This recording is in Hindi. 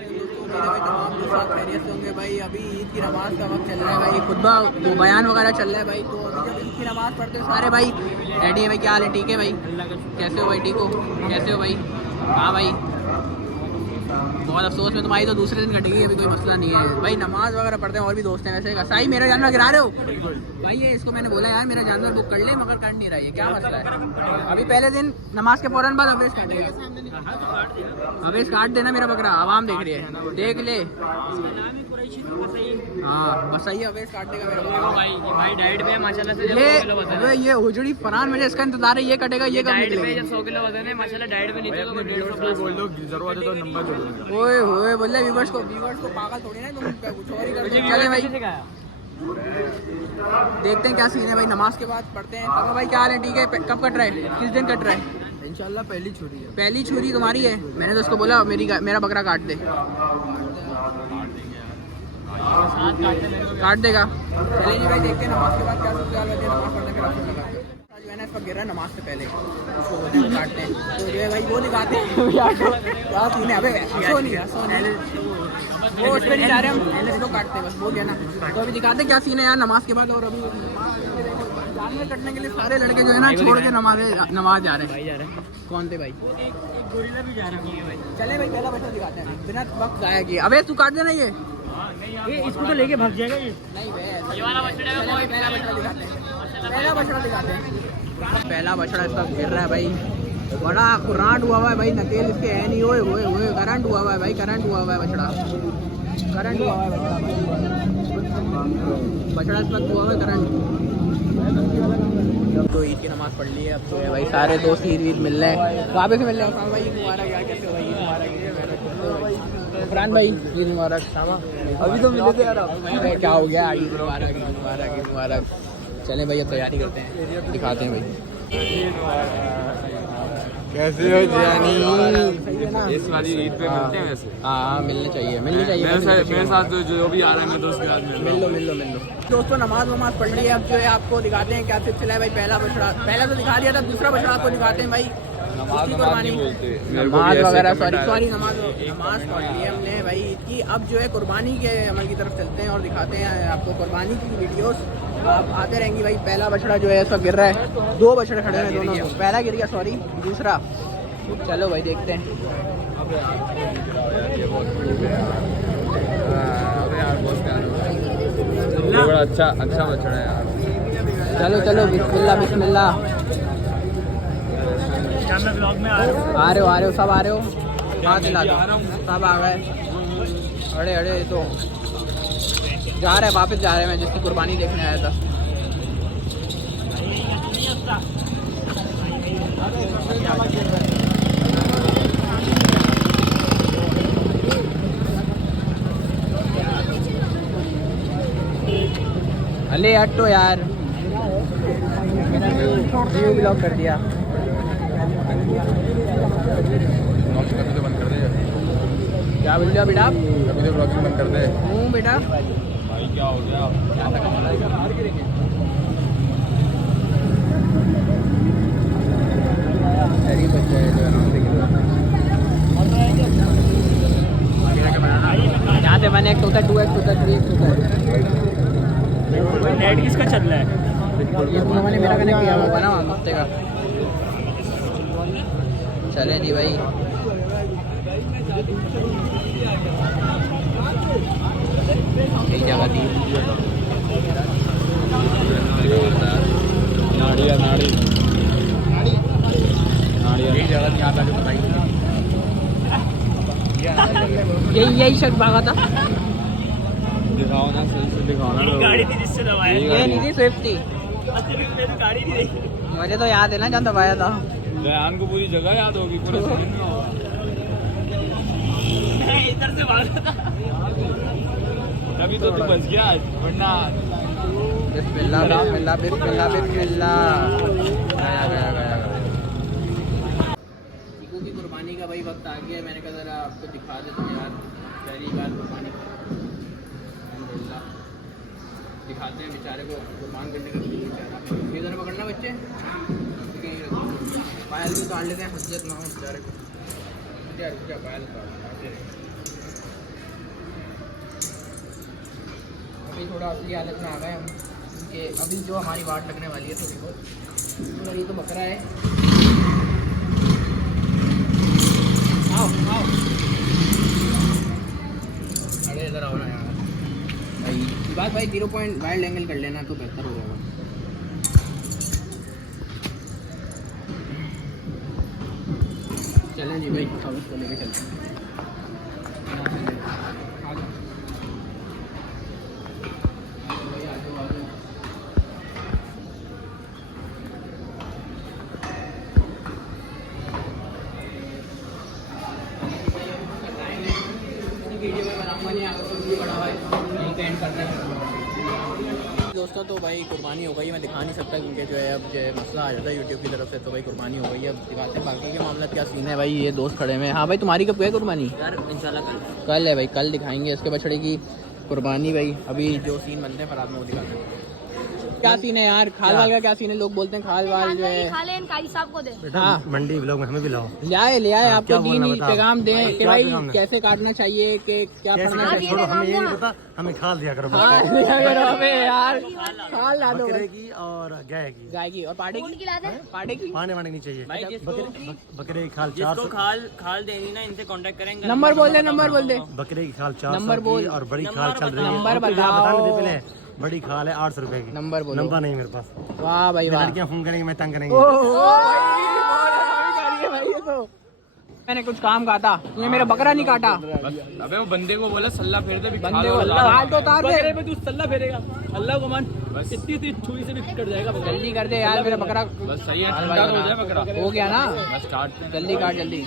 दोस्तों, मेरे भाई तमाम दोस्त साथ खैरियत से होंगे भाई। अभी ईद की नमाज़ का वक्त चल रहा है भाई, खुतबा वो बयान वगैरह चल रहा है भाई। तो अभी जब ईद की नमाज़ पढ़ते हो सारे भाई रेडी है भाई। क्या हाल है? ठीक है भाई, कैसे हो भाई? ठीक हो? कैसे हो भाई? हाँ भाई, बहुत अफसोस में तुम्हारी तो दूसरे दिन कटेगी, अभी कोई मसला नहीं है भाई। नमाज वगैरह पढ़ते हैं और भी दोस्त हैं वैसे। साई मेरा जानवर गिरा रहे हो भाई? ये इसको मैंने बोला यार मेरा जानवर बुक कर ले, मगर कर नहीं रहा है, क्या मसला है? अभी पहले दिन नमाज के फौरन बाद अवेश काटेगा। अवेश काट देना मेरा बकरा, आवाम देख रही है, देख ले। हाँ बस सही है, अवेश काट देगा मेरा बकरा भाई डाइट पे माशाल्लाह से। ये उजड़ी फरहान मुझे इसका इंतजार है, ये कटेगा, ये कब निकलेगा? 100 किलो वजन है माशाल्लाह, डाइट पे नीचे तो 150 बोल दो जरूरत है तो नंबर जोड़। ओए होए बोले व्यूअर्स को पागल थोड़ी ना तुम, कुछ और ही कर दो। चले भाई देखते हैं क्या सीन है भाई, नमाज के बाद पढ़ते हैं। तब भाई क्या हाल है? ठीक है, कब कट रहा है? किस दिन कट रहा है? इंशाल्लाह पहली छुरी है। पहली छुरी तुम्हारी है? मैंने तो उसको बोला मेरा बकरा काट दे, काट देगा। चलिए जी भाई देखते हैं नमाज के बाद क्या सोचा है। नमाज पढ़ने के रास्ते लगा जो है ना, इसका गिर रहा है नमाज से पहले, उसको बोलते हैं काटते हैं। तो जो है भाई वो दिखाते हैं क्या सीन है। अबे हंसो नहीं वो उस पर नहीं जा रहे हम, इसको काटते हैं बस, वो क्या ना। तो अभी दिखाते क्या सीन है यार नमाज के बाद। और अभी जानवर कटने के लिए सारे लड़के जो है ना छोड़ के नमाज जा रहे हैं। कौन थे भाई? गोरिल्ला भी जा रहा है भाई। चले भाई पहला बच्चा दिखाते हैं बिना वक्त जाया किए। अबे तू काट देना ये इसको तो लेके भाग जाएगा ये। नहीं ये वाला बछड़ा है, पहला बछड़ा दिखाते हैं, पहला बछड़ा दिखाते हैं। पहला बछड़ा इसका गिर रहा है भाई, बड़ा कुरांट हुआ हुआ है भाई, नकेल इसके है नहीं। ओए ओए ओए करंट हुआ हुआ है भाई, करंट हुआ हुआ है बछड़ा, करंट हुआ हुआ है बछड़ा भाई, बछड़ा इस वक्त हुआ हुआ है करंट। तो ईद की नमाज़ पढ़ ली है, अब तो है भाई सारे दोस्त ईद मिल रहे हैं। कहाँ पे से मिल रहे हैं भाई? ईद मुबारक यार, कैसे हो भाई? ईद मुबारक फरहान भाई, ईद मुबारक। अभी तो मिले थे यार आप। क्या हो गया? ईद मुबारक, ईद मुबारक, ईद मुबारक। चलें भाई अब तैयारी करते हैं, दिखाते हैं भाई कैसे हो जानी। इस वाली ईद पे मिलते हैं वैसे। हाँ मिलने चाहिए, मिलने चाहिए। मेरे साथ जो भी आ रहा है मैं तो उसके साथ मिल लो दोस्तों। नमाज वमाज पढ़ ली है, अब जो है आपको दिखाते हैं क्या सिलसिला है भाई। पहला बछड़ा पहला तो दिखा दिया था, दूसरा बछड़ा आपको दिखाते हैं भाई। नमाज वगैरह सॉरी नमाज पढ़ ली है हमने भाई ईद की। अब जो है कुर्बानी के अमल की तरफ चलते हैं और दिखाते हैं आपको कुर्बानी की वीडियोस आप आते रहेंगी भाई। पहला बछड़ा जो है सब गिर रहा है, दो बछड़े खड़े हैं दोनों, पहला गिर गया सॉरी, दूसरा। चलो भाई देखते हैं। बड़ा अच्छा बछड़ा है यार। चलो बिस्मिल्लाह बिस्मिल्लाह। मैं ब्लॉग में आ रहे हो सब आ रहे हो? हाँ दिला दो, सब आ गए। अरे तो जा रहे हैं, वापस जा रहे हैं। मैं जिसकी कुर्बानी देखने आया था। अले हटो यार, व्यू ब्लॉक कर दिया। कभी तो बंद कर दे, क्या बोल रहे हो बेटा? कभी तो ब्लॉगिंग बंद कर दे। हूँ बेटा। भाई क्या हो गया? यहाँ से मैंने 1 होता है, 2x होता है, 3x होता है। नेट किसका चल रहा है? ये मैंने मेरा कनेक्ट किया हुआ ना हफ्ते का। चले जी भाई, यही जगह थी। यही जगह थी, यहाँ पे बताइए। यही शख्स भागा था। दिखाओ ना, सही से दिखाओ ना। गाड़ी थी जिससे दबाया। ये नहीं थी, स्विफ्ट थी। गाड़ी नहीं देखी मुझे तो याद है ना जब दबाया था। दयान को पूरी जगह याद होगी, पूरे समझ में होगा। इधर से भागा था, तभी तो तू बच गया, वरना बिस्मिल्लाह बिस्मिल्लाह बिस्मिल्लाह बिस्मिल्लाह। गया। चीकू की कुर्बानी का भाई वक्त आ गया। मैंने कहा ज़रा आपको दिखा देता हूँ यार, पहली बार कुर्बानी अल्हम्दुलिल्लाह दिखाते हैं। बेचारे को कुर्बान करने का दिल चाह रहा है। इधर पकड़ना बच्चे, पायल भी काट लेते हैं, हजरत ना हो बेचारे को। क्या पायल काट थोड़ा असली हालत में आ गए हम, क्योंकि अभी जो हमारी वाट लगने वाली है थोड़ी बहुत। ये तो बकरा है। आओ आओ, अरे इधर आओ ना यार भाई। बात भाई 0 पॉइंट वाइल्ड एंगल कर लेना तो बेहतर हो जाएगा। चलें जी भाई, अब इसको लेके चलते हैं। दोस्तों तो भाई कुर्बानी हो गई, मैं दिखा नहीं सकता क्योंकि जो है अब जो है मसला आ जाता है यूट्यूब की तरफ से, तो भाई कुर्बानी हो गई है। अब दिखाते हैं बाकी के मामला क्या सीन है भाई। ये दोस्त खड़े में। हाँ भाई तुम्हारी कब है कुर्बानी? यार इंशाल्लाह कल है भाई, कल दिखाएंगे इसके बछड़े की कुर्बानी भाई। अभी जो सीन बनते हैं फरात में वो दिखाते हैं। क्या सीन है यार, खाल वाल का क्या सीन है? लोग बोलते हैं खाल वाल जो है हाँ मंडी ब्लॉग में हमें भी लाओ। ले आए आपको क्या दीनी बोलना पैगाम दें कि भाई पैगाम है? कैसे काटना चाहिए, कि क्या पढ़ना चाहिए। छोड़ो, हमें ये नहीं पता, हमें खाल दिया करो। हाँ दिया करो हमें यार, खाल ला दो बकरे की और गाय की। गाय की और पाड़े की, पाड़े की पाने वाने नहीं चाहिए। भाई बकरे की खाल जिसको 400, खाल देनी ना इनसे कांटेक्ट करेंगे। नंबर बोल दे, नंबर बोल दे। बकरे की खाल 400 नंबर बोल। की और बड़ी खाल चल रही है। नंबर आपको बताओ। बताने दे पहले, बड़ी खाल है 800 रुपए की। नंबर बोलो। नंबर नहीं मेरे पास। वाह भाई वाह। लड़कियां फोन करेंगी, मैं तंग करेंगे। मैंने कुछ काम कहा था, तूने मेरा बकरा नहीं काटा। अबे वो बंदे को बोला सल्ला फेर दे, बंदे को हाल तो उतार दे। बकरे पे तू सल्ला फेरेगा, अल्लाह को मान, बस इतनी सी छुरी से भी कट जाएगा बकरा। जल्दी कर दे यार, मेरा बकरा बस सही है, ठंडा तो हो जाए बकरा। हो गया ना, बस काट जल्दी काट जल्दी।